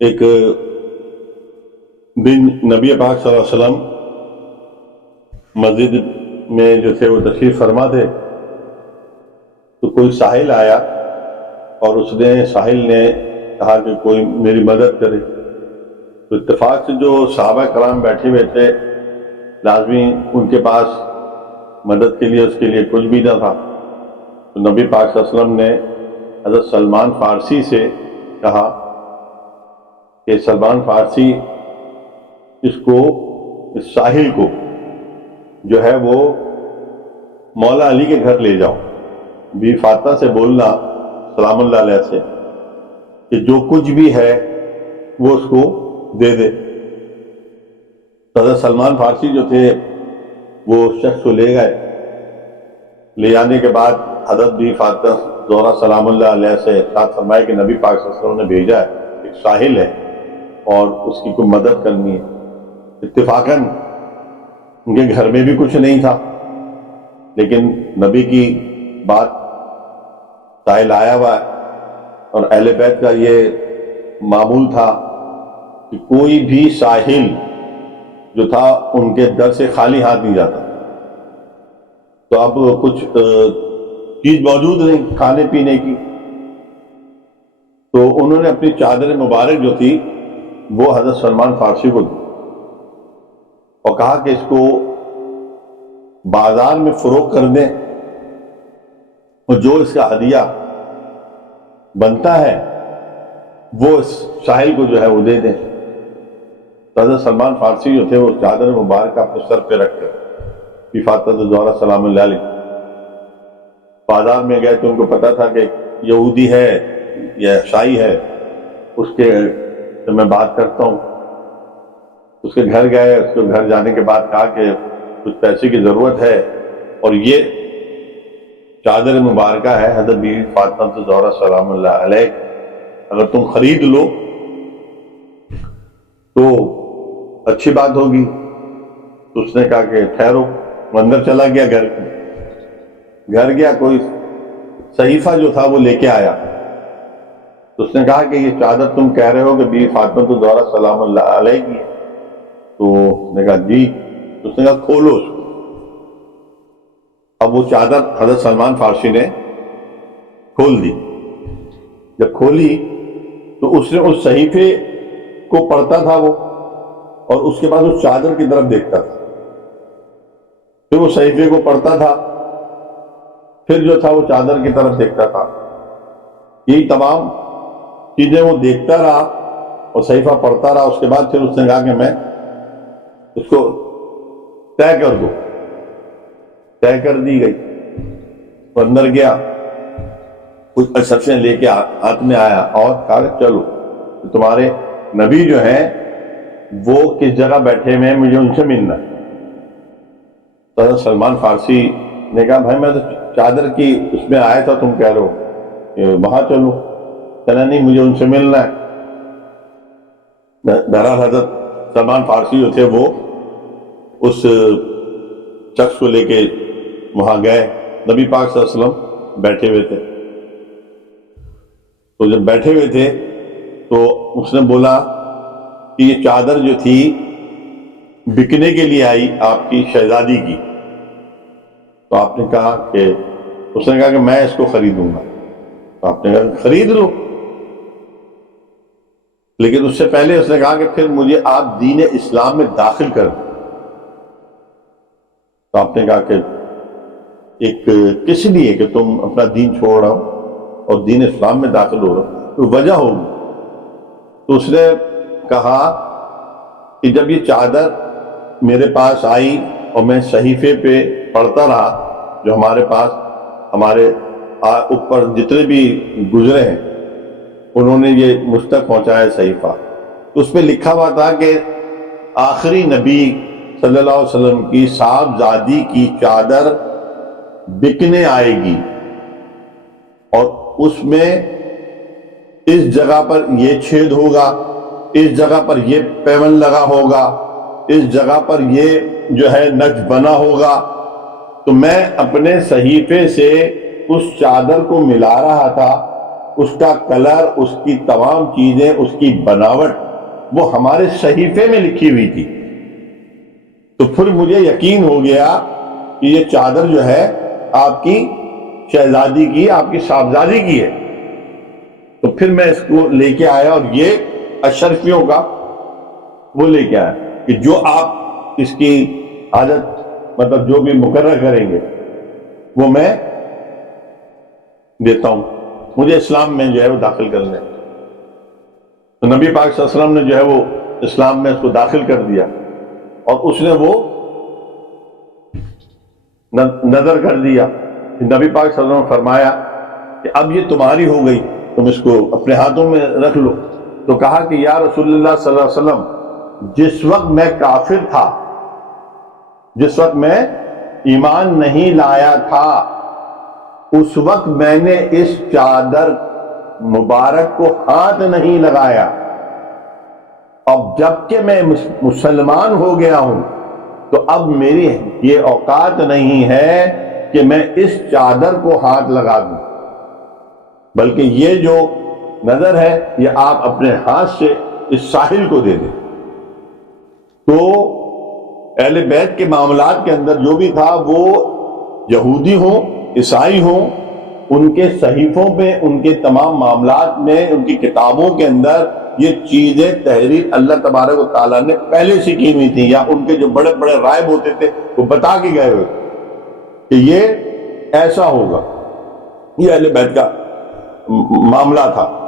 ایک دن نبی پاک صلی اللہ علیہ وسلم مسجد میں جو تھے وہ تشریف فرما تھے، تو کوئی ساحل آیا اور اس نے ساحل نے کہا کہ کوئی میری مدد کرے۔ تو اتفاق سے جو صحابہ کرام بیٹھے ہوئے تھے، لازمی ان کے پاس مدد کے لیے اس کے لیے کچھ بھی نہ تھا، تو نبی پاک صلی اللہ علیہ وسلم نے حضرت سلمان فارسی سے کہا کہ سلمان فارسی اس ساحل کو جو ہے وہ مولا علی کے گھر لے جاؤ، بی فاطمہ سے بولنا سلام اللہ علیہ سے کہ جو کچھ بھی ہے وہ اس کو دے دے۔ حضرت سلمان فارسی جو تھے وہ شخص کو لے گئے، لے جانے کے بعد حضرت بی فاطمہ زہرا سلام اللہ علیہ سے ارشاد فرمایا کہ نبی پاک صلی اللہ علیہ وسلم نے بھیجا ہے، ایک ساحل ہے اور اس کی کوئی مدد کرنی ہے۔ اتفاقاً ان کے گھر میں بھی کچھ نہیں تھا، لیکن نبی کی بات، ساحل آیا ہوا ہے، اور اہل بیت کا یہ معمول تھا کہ کوئی بھی ساحل جو تھا ان کے در سے خالی ہاتھ نہیں جاتا۔ تو اب کچھ چیز موجود نہیں کھانے پینے کی، تو انہوں نے اپنی چادر مبارک جو تھی وہ حضرت سلمان فارسی کو دی اور کہا کہ اس کو بازار میں فروخت کر دیں اور جو اس کا ہدیہ بنتا ہے وہ اس ساحل کو جو ہے وہ دے دیں۔ تو حضرت سلمان فارسی جو تھے وہ چادر مبارکہ اپنے سر پہ رکھ کر بی فاطمہ زہرا سلام اللہ علیہ بازار میں گئے، تو ان کو پتا تھا کہ یہودی ہے یا عیسائی ہے، اس کے سے میں بات کرتا ہوں۔ اس کے گھر گئے، اس کے گھر جانے کے بعد کہا کہ کچھ پیسے کی ضرورت ہے اور یہ چادر مبارکہ ہے حضرت بی فاطمہ زہرا سلام اللہ علیہ، اگر تم خرید لو تو اچھی بات ہوگی۔ تو اس نے کہا کہ ٹھہرو، وہ اندر چلا گیا، گھر گیا، کوئی صحیفہ جو تھا وہ لے کے آیا۔ تو اس نے کہا کہ یہ چادر تم کہہ رہے ہو کہ بی فاطمہ زہرا سلام اللہ علیہ کی ہے؟ تو اس نے کہا جی۔ تو اس نے کہا کھولو اس کو۔ اب وہ چادر حضرت سلمان فارسی نے کھول دی۔ جب کھولی تو اس نے اس صحیفے کو پڑھتا تھا وہ، اور اس کے بعد اس چادر کی طرف دیکھتا تھا، پھر وہ صحیفے کو پڑھتا تھا، پھر جو تھا وہ چادر کی طرف دیکھتا تھا۔ یہی تمام چیزیں وہ دیکھتا رہا اور صحیفہ پڑھتا رہا۔ اس کے بعد پھر اس نے کہا کہ میں اس کو طے کر دو، طے کر دی گئی۔ وہ اندر گیا، کچھ اشرفیں لے کے ہاتھ میں آیا اور کہا کہ چلو تمہارے نبی جو ہیں وہ کس جگہ بیٹھے ہوئے ہیں، مجھے ان سے ملنا ہے۔ تو حضرت سلمان فارسی نے کہا بھائی میں تو چادر کی اس میں آیا تھا، تم کہہ رہے ہو کہ وہاں چلو۔ کہنا نہیں، مجھے ان سے ملنا ہے۔ بہرحال حضرت سلمان فارسی جو تھے وہ اس شخص کو لے کے وہاں گئے۔ نبی پاک صلی اللہ علیہ وسلم بیٹھے ہوئے تھے۔ تو جب بیٹھے ہوئے تھے تو اس نے بولا کہ یہ چادر جو تھی بکنے کے لیے آئی آپ کی شہزادی کی۔ تو آپ نے کہا کہ اس نے کہا کہ میں اس کو خریدوں گا۔ تو آپ نے کہا کہ خرید لو، لیکن اس سے پہلے اس نے کہا کہ پھر مجھے آپ دین اسلام میں داخل کر دیں۔ تو آپ نے کہا کہ ایک کس لیے کہ تم اپنا دین چھوڑ رہا ہو اور دین اسلام میں داخل ہو رہا ہو، تو وجہ ہوگی۔ تو اس نے کہا کہ جب یہ چادر میرے پاس آئی اور میں صحیفے پہ پڑھتا رہا، جو ہمارے پاس ہمارے اوپر جتنے بھی گزرے ہیں انہوں نے یہ مجھ تک پہنچایا صحیفہ، تو اس پہ لکھا ہوا تھا کہ آخری نبی صلی اللہ علیہ وسلم کی صاحبزادی کی چادر بکنے آئے گی، اور اس میں اس جگہ پر یہ چھید ہوگا، اس جگہ پر یہ پیون لگا ہوگا، اس جگہ پر یہ جو ہے نقش بنا ہوگا۔ تو میں اپنے صحیفے سے اس چادر کو ملا رہا تھا اس کا کلر، اس کی تمام چیزیں، اس کی بناوٹ وہ ہمارے صحیفے میں لکھی ہوئی تھی۔ تو پھر مجھے یقین ہو گیا کہ یہ چادر جو ہے آپ کی شہزادی کی، آپ کی صاحبزادی کی ہے۔ تو پھر میں اس کو لے کے آیا، اور یہ اشرفیوں کا وہ لے کے آیا کہ جو آپ اس کی حاجت مطلب جو بھی مقرر کریں گے وہ میں دیتا ہوں، مجھے اسلام میں جو ہے وہ داخل کر لیں۔ تو نبی پاک صلی اللہ علیہ وسلم نے جو ہے وہ اسلام میں اس کو داخل کر دیا، اور اس نے وہ نظر کر دیا۔ نبی پاک صلی اللہ علیہ وسلم نے فرمایا کہ اب یہ تمہاری ہو گئی، تم اس کو اپنے ہاتھوں میں رکھ لو۔ تو کہا کہ یا رسول اللہ صلی اللہ علیہ وسلم، جس وقت میں کافر تھا، جس وقت میں ایمان نہیں لایا تھا، اس وقت میں نے اس چادر مبارک کو ہاتھ نہیں لگایا، اب جب کہ میں مسلمان ہو گیا ہوں تو اب میری یہ اوقات نہیں ہے کہ میں اس چادر کو ہاتھ لگا دوں، بلکہ یہ جو نظر ہے یہ آپ اپنے ہاتھ سے اس ساحل کو دے دیں۔ تو اہل بیت کے معاملات کے اندر جو بھی تھا، وہ یہودی ہوں، عیسائی ہوں، ان کے صحیفوں پہ، ان کے تمام معاملات میں، ان کی کتابوں کے اندر یہ چیزیں تحریر اللہ تبارک و تعالیٰ نے پہلے سے کی ہوئی تھیں، یا ان کے جو بڑے بڑے غائب ہوتے تھے وہ بتا کے گئے ہوئے کہ یہ ایسا ہوگا۔ یہ اہل بیت کا معاملہ تھا۔